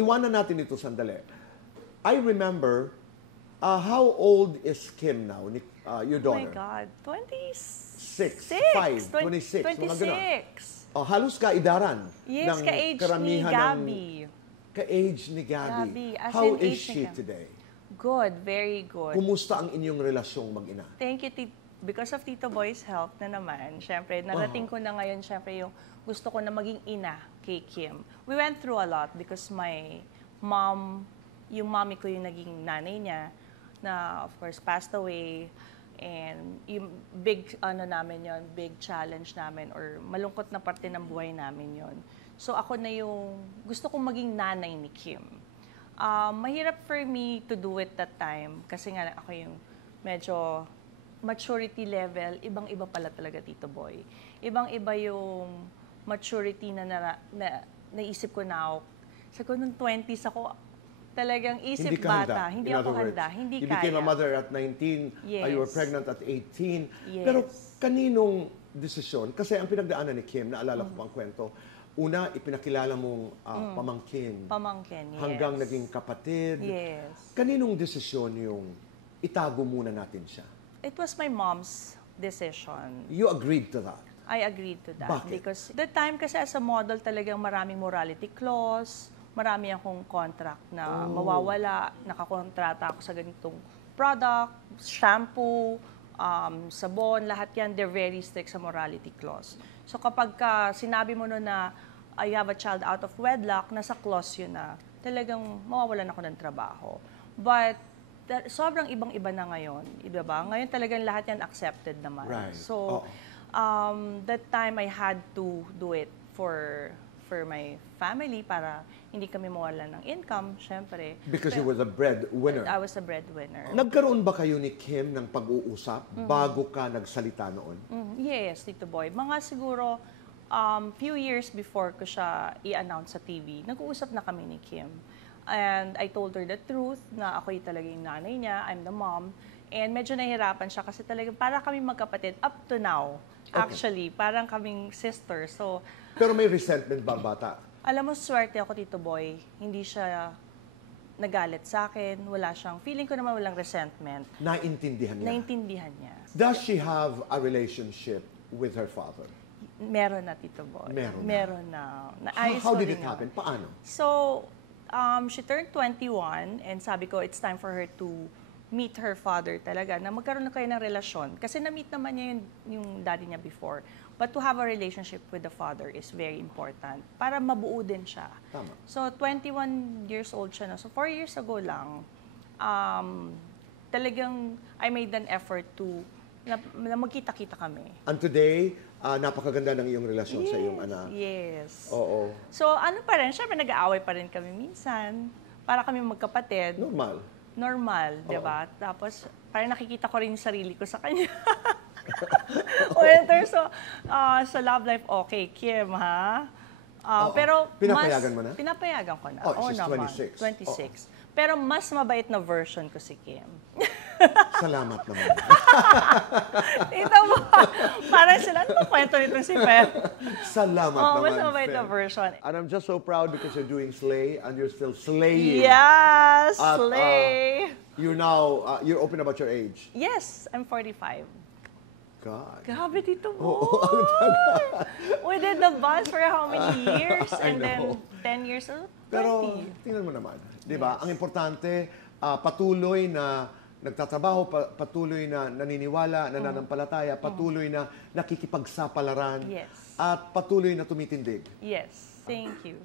iwanan natin ito sandali. I remember, how old is Kim now, your Oh my daughter? God, 26, 26. 5, 26, mga ganun. 26. Halos kaidaran Yes, ng ka-age ni karamihan Gabi. Ka-age ni Gabi. Gabi, as How in is age she niya. today? Good, very good. Kumusta ang inyong relasyong mag-ina? Thank you, because of Tito Boy's help na naman. Siyempre, narating ko na ngayon, siyempre, yung gusto ko na maging ina kay Kim. We went through a lot because my mom, yung mommy ko yung naging nanay niya, na of course passed away. And yung big, namin yon, big challenge namin, or malungkot na parte ng buhay namin yon. So ako na yung gusto kong maging nanay ni Kim. Mahirap for me to do it that time kasi nga ako yung medyo maturity level, ibang-iba pala talaga, Tito Boy. Ibang-iba yung maturity na naisip ko now. Sa ko nung 20s ako, talagang isip Hindi ka bata. handa. Hindi In ako other words, handa. Hindi you kaya. became a mother at 19, Yes. you were pregnant at 18. Yes. Pero kaninong desisyon? Kasi ang pinagdaanan ni Kim, naalala ko pang kwento, una, ipinakilala mong pamangkin. Pamangkin, yes. Hanggang naging kapatid. Yes. Kaninong desisyon yung itago muna natin siya? It was my mom's decision. You agreed to that? I agreed to that. Bakit? Because the time kasi as a model talagang maraming morality clause, marami akong contract na mawawala, nakakontrata ako sa ganitong product, shampoo, sabon, lahat yan, they're very strict sa morality clause. So kapag sinabi mo nun na you have a child out of wedlock, nasa clause yun na talagang mawawalan ako ng trabaho. But sobrang ibang-iba na ngayon, diba? Ngayon talagang lahat yan accepted naman. Right. So, that time I had to do it for my family para hindi kami mawalan ng income, syempre. Because you were the breadwinner. I was a breadwinner. Nagkaroon ba kayo ni Kim ng pag-uusap bago ka nagsalita noon? Yes, Tito Boy. Mga siguro few years before ko siya i-announce sa TV, nag-uusap na kami ni Kim. And I told her the truth na ako talaga yung nanay niya, I'm the mom. And medyo nahihirapan siya kasi talaga para kami magkapatid up to now. Okay. Actually, parang kaming sister. So, Pero may resentment ba ang bata? alam mo, swerte ako, Tito Boy. Hindi siya nagalit sa akin. Wala siyang, feeling ko naman walang resentment. Naintindihan niya? Naintindihan niya. Does she have a relationship with her father? Meron na, Tito Boy. Meron na. How did it happen? Paano? So, she turned 21 and sabi ko, it's time for her to meet her father talaga, na magkaroon na kayo ng relasyon. Kasi na-meet naman niya yung daddy niya before. But to have a relationship with the father is very important para mabuo din siya. Tama. So, 21 years old siya na. So, 4 years ago lang, talagang I made an effort to na magkita-kita kami. And today, napakaganda ng iyong relasyon sa iyong anak. Yes. Oo. So, ano pa rin, syempre nag-aaway pa rin kami minsan. Para kami magkapatid. Normal, di ba? Tapos, parang nakikita ko rin yung sarili ko sa kanya. Well, sa love life, okay, Kim, ha? Pero pinapayagan mo na? Pinapayagan ko na. Oh, she's naman. 26. 26. Pero mas mabait na version ko si Kim. Salamat naman. Ito mo, parang sila, ano kwento nito si Pep? Salamat naman, mas mabait na Fem. version. And I'm just so proud because you're doing Slay and you're still slaying. Yes, At, slay! you're open about your age. Yes, I'm 45. God. Grabe dito mo. ang tagal. We did the bus for how many years? I And then know. 10 years old? 20. Pero tingnan mo naman, 'di ba? Ang importante, patuloy na nagtatrabaho, patuloy na naniniwala, nananampalataya, patuloy na nakikipagsapalaran, Yes. at patuloy na tumitindig. Yes. Thank you.